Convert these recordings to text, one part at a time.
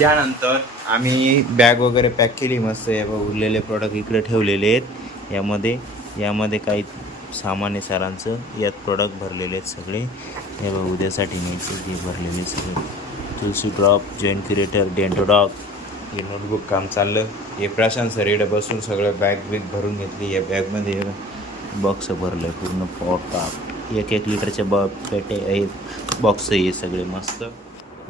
त्यानंतर आम्ही बॅग वगैरे पॅक केली मस्त. हे बघ उरलेले प्रॉडक्ट इकडे ठेवलेले आहेत. यामध्ये काही सामान आहे सरांचं. यात प्रॉडक्ट भरलेले आहेत सगळे. हे बघ उद्यासाठी न्यायचे हे भरलेले सगळे. तुलसी ड्रॉप, जॉईंट क्रिएटर, डेंटोडॉग. हे नोटबुक काम चाललं. हे प्रशांत सर इकडे बसून सगळं बॅग भरून घेतली. या बॅगमध्ये बॉक्स भरलं आहे पूर्ण पॉट. 1-1 लिटरचे पेटे आहेत. बॉक्स हे सगळे मस्त.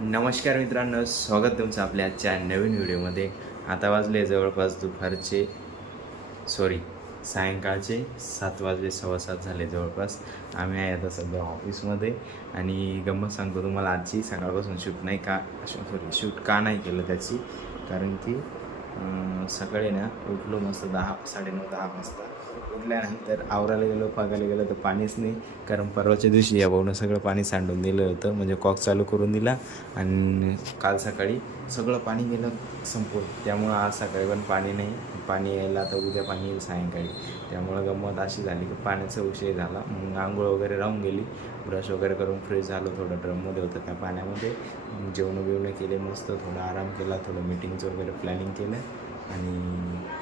नमस्कार मित्रांनो, स्वागत तुमचं आपल्या आजच्या नवीन व्हिडिओमध्ये. आता वाजले जवळपास सायंकाळचे 7 वाजले, 7:15 झाले जवळपास. आम्ही आहे आता सध्या ऑफिसमध्ये. आणि गंमत सांगतो तुम्हाला, आजची सकाळपासून शूट का नाही केलं त्याची, कारण की सकाळी ना उठलो मस्त 9:30 वाजता. उठल्यानंतर आवरायला गेलो, पागायला गेलो तर पाणीच नाही. कारण परवाच्या दिवशी या भाऊनं सगळं पाणी सांडून दिलं होतं, म्हणजे कॉक चालू करून दिला. आणि काल सकाळी सगळं पाणी गेलं संपून. त्यामुळं आज सकाळी पण पाणी नाही. पाणी यायला तर उद्या पाणी येईल सायंकाळी. त्यामुळं गंमत अशी झाली की पाण्याचा विषय झाला. मग आंघोळ वगैरे राहून गेली. ब्रश वगैरे करून फ्रेश झालो. थोडं ड्रममध्ये होतं त्या पाण्यामध्ये. जेवणं केले मस्त. थोडा आराम केला. थोडं मीटिंगचं वगैरे प्लॅनिंग केलं. आणि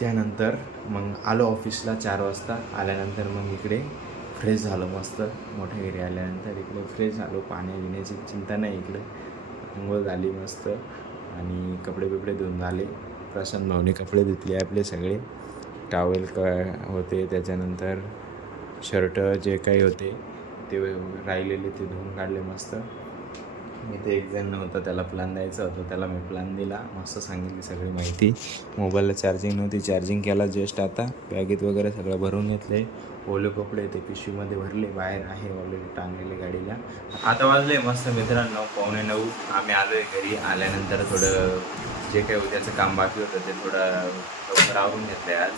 त्यानंतर मग आलो ऑफिसला 4 वाजता. आल्यानंतर मग इकडे फ्रेश झालो मस्त. मोठ्या घरी आल्यानंतर इकडे फ्रेश झालो. पाण्याची चिंता नाही इकडे. अंघोळ झाली मस्त. आणि कपडे धुवून झाले. प्रशांत भाऊने कपडे धुतले आपले सगळे. टॉवेल होते, त्याच्यानंतर शर्ट जे काही होते ते राहिलेले ते धुवून काढले मस्त. इथे एक जण नव्हता, त्याला प्लॅन द्यायचा होता, त्याला मी प्लॅन दिला. मस्त सांगितली सगळी माहिती. मोबाईलला चार्जिंग नव्हती, चार्जिंग केला जस्ट आता. बॅगेत वगैरे सगळं भरून घेतले. ओले कपडे ते पिशवीमध्ये भरले. बाहेर आहे ऑलरेडी टांगलेले गाडीला. आता वाजले मस्त मित्रांनो 8:45. आम्ही आलो आहे घरी. आल्यानंतर थोडं जे काही उद्याचं काम बाकी होतं ते थोडं लवकर आवरून घेतलं आहे आज.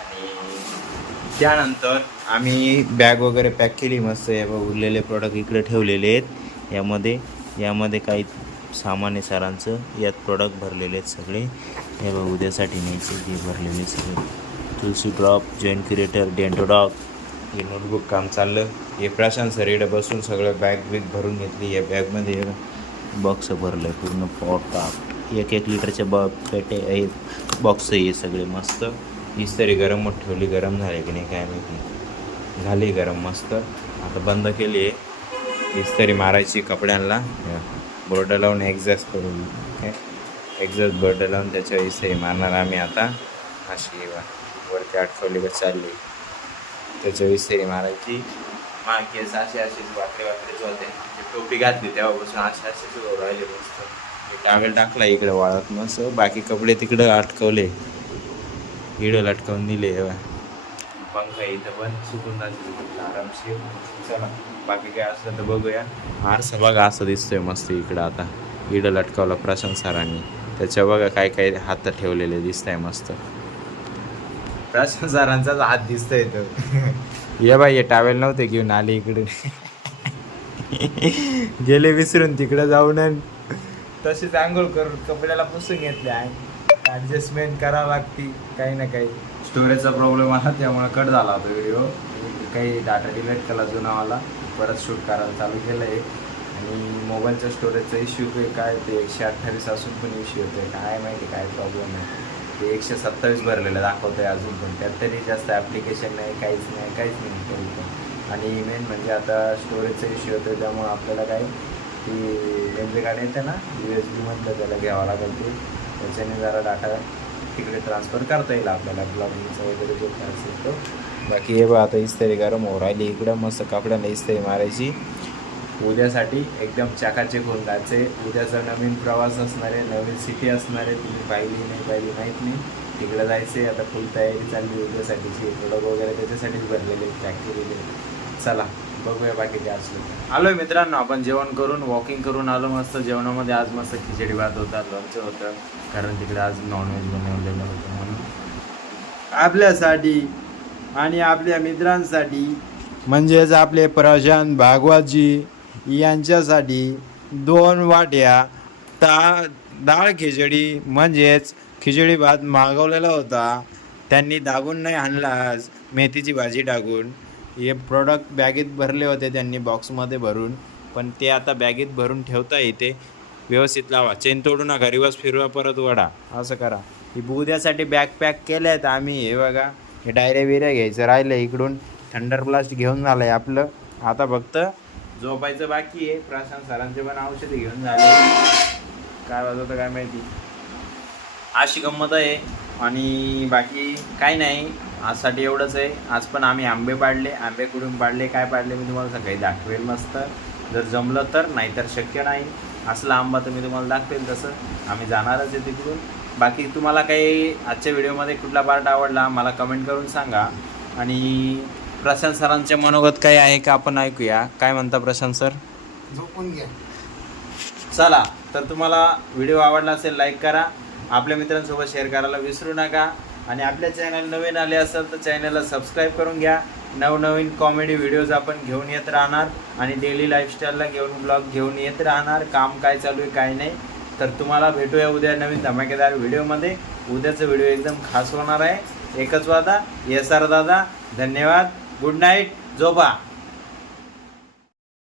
आणि त्यानंतर आम्ही बॅग वगैरे पॅक केली मस्त. हे बघ उरलेले प्रॉडक्ट इकडे ठेवलेले आहेत. यामध्ये काही सामान आहे सरांचं. यात प्रॉडक्ट भरलेले आहेत सगळे. हे बघ उद्यासाठी न्यायचे हे भरलेले सगळे. तुलसी ड्रॉप, जॉईंट क्रिएटर, डेंटोडॉग. हे नोटबुक काम चाललं. हे प्रशांत सर इकडे बसून सगळं बॅग भरून घेतली. या बॅगमध्ये बॉक्स भरलं आहे पूर्ण पॉट. 1-1 लिटरचे पेटे आहेत. बॉक्स हे सगळे मस्त. इस्त्री गरम ठेवली. गरम झाले की नाही काय माहिती. झाली गरम मस्त. आता बंद केली आहे. इस्त्री मारायची कपड्यांना. बोर्ड लावून एक्झॉस्ट करून एक्झॉस्ट बोर्ड लावून त्याच्यावर इस्त्री मारणार आम्ही आता. अशी वरती अटकवली का चालली, त्याच्यावर इस्त्री मारायची. केस अशीच वाकडे होते. टोपी घातली तेव्हापासून असे राहिले मस्त. टावेल टाकला इकडे वाळत मस्त. बाकी कपडे तिकडं अटकवले, इकडं लटकवून दिले. पंखा इथं पण सुकून जाते आरामशीर. चला बाकी काय असलं तर बघूया. आरसा बघा असं दिसतोय मस्त इकडं. आता इकडं लटकावला प्रशांत सरांनी. त्याच्या बघा काय काय हात ठेवलेले दिसत आहे मस्त. प्रशांत सरांचाच हात दिसतोय तो. ये बाई, हे टावेल नव्हते घेऊन आले इकडे. गेले विसरून तिकडे जाऊन. तसेच आंघोळ करून कपड्याला पुसून घेतले. ॲडजस्टमेंट करावं लागते काही ना काही. स्टोरेजचा प्रॉब्लेम आला त्यामुळे कट झाला होता व्हिडिओ. काही डाटा डिलीट केला जुनावाला, परत शूट करायला चालू केलं आहे. आणि मोबाईलच्या स्टोरेजचा इश्यू काय ते 128 असून पण इश्यू होतो आहे. काय माहिती काय प्रॉब्लेम आहे. ते 127 भरलेलं दाखवतं आहे अजून पण. त्यात तरी जास्त ॲप्लिकेशन नाही, काहीच नाही तरी पण. आणि मेन म्हणजे आता स्टोरेजचा इश्यू होतो आहे. त्यामुळे आपल्याला काय ती मेमरी कार्ड येते ना USB मधलं, त्याला घ्यावं लागेल. ते त्याच्याने जरा डाटा तिकडे ट्रान्सफर करता येईल आपल्याला. ब्लॉगिंगचा वगैरे जो काय असेल तो. बाकी हे बघा आता इस्त्री गरम हो राहिली इकडं. मस्त कपड्यांना इस्त्री मारायची. उद्यासाठी एकदम चकाचक होऊन जायचे. उद्याचा नवीन प्रवास असणार आहे, नवीन सिटी असणार आहे. तुम्ही पाहिली माहीत नाही. तिकडं जायचे. आता फुल तयारी चालली उद्यासाठीची. प्रोडक्ट वगैरे त्याच्यासाठीच भरलेले पॅक केलेले. चला बघूया बाकी काय असलं. आलोय मित्रांनो आपण जेवण करून, वॉकिंग करून आलो मस्त. जेवणामध्ये आज मस्त खिचडी भात होता, लोणचं होतं. कारण तिकडे आज नॉनव्हेज बनवलेलं होतं म्हणून आपल्यासाठी आणि आपल्या मित्रांसाठी, म्हणजेच आपले प्रशांत भागवतजी यांच्यासाठी 2 वाट्या डाळ खिचडी म्हणजेच खिचडी भात मागवलेला होता. त्यांनी दाबून नाही आणला आज, मेथीची भाजी टाकून. हे प्रोडक्ट बॅगेत भरले होते त्यांनी बॉक्समध्ये भरून, पण ते आता बॅगेत भरून ठेवता येते. व्यवस्थित लावा, चेन तोडू नका, रिवर्स फिरवा, परत वडा, असं करा. ही उद्यासाठी बॅग पॅक केल्या आहेत आम्ही. हे बघा, हे डायऱ्या बिऱ्या घ्यायचं राहिलं इकडून. थंडर ब्लास्ट घेऊन झालं आहे आपलं. आता फक्त झोपायचं बाकी आहे. प्रशांत सरांचे पण औषधी घेऊन झाले. काय वाजवतं काय माहिती. अशी गंमत आहे. आणि बाकी काही नाही, आजसाठी एवढंच आहे. आज पण आम्ही आंबे पाडले. आंबे कुठून पाडले, काय पाडले, मी तुम्हाला सकाळी दाखवेल मस्त, जर जमलं तर. नाहीतर शक्य नाही. असला आंबा तर मी तुम्हाला दाखवेल. तसं आम्ही जाणारच आहे तिकडून. बाकी तुम्हाला काही आजच्या व्हिडिओमध्ये कुठला पार्ट आवडला मला कमेंट करून सांगा. आणि प्रशांत सरांचे मनोगत काही आहे का आपण ऐकूया. काय म्हणता प्रशांत सर? झोपून घ्या. चला, तर तुम्हाला व्हिडिओ आवडला असेल लाईक करा, आपल्या मित्रांसोबत शेअर करायला विसरू नका. आणि आपल्या चॅनल नवीन आले असेल तर चॅनलला सबस्क्राईब करून घ्या. नवनवीन कॉमेडी व्हिडिओज आपण घेऊन येत राहणार आणि डेली लाईफस्टाईलला घेऊन ब्लॉग घेऊन येत राहणार. काम काय चालू आहे काय नाही. तर तुम्हाला भेटूया उद्या नवीन धमाकेदार व्हिडिओमध्ये. उद्याचा व्हिडिओ एकदम खास होणार आहे. एकच वादा. येस सर दादा, धन्यवाद. Good night. झोपा.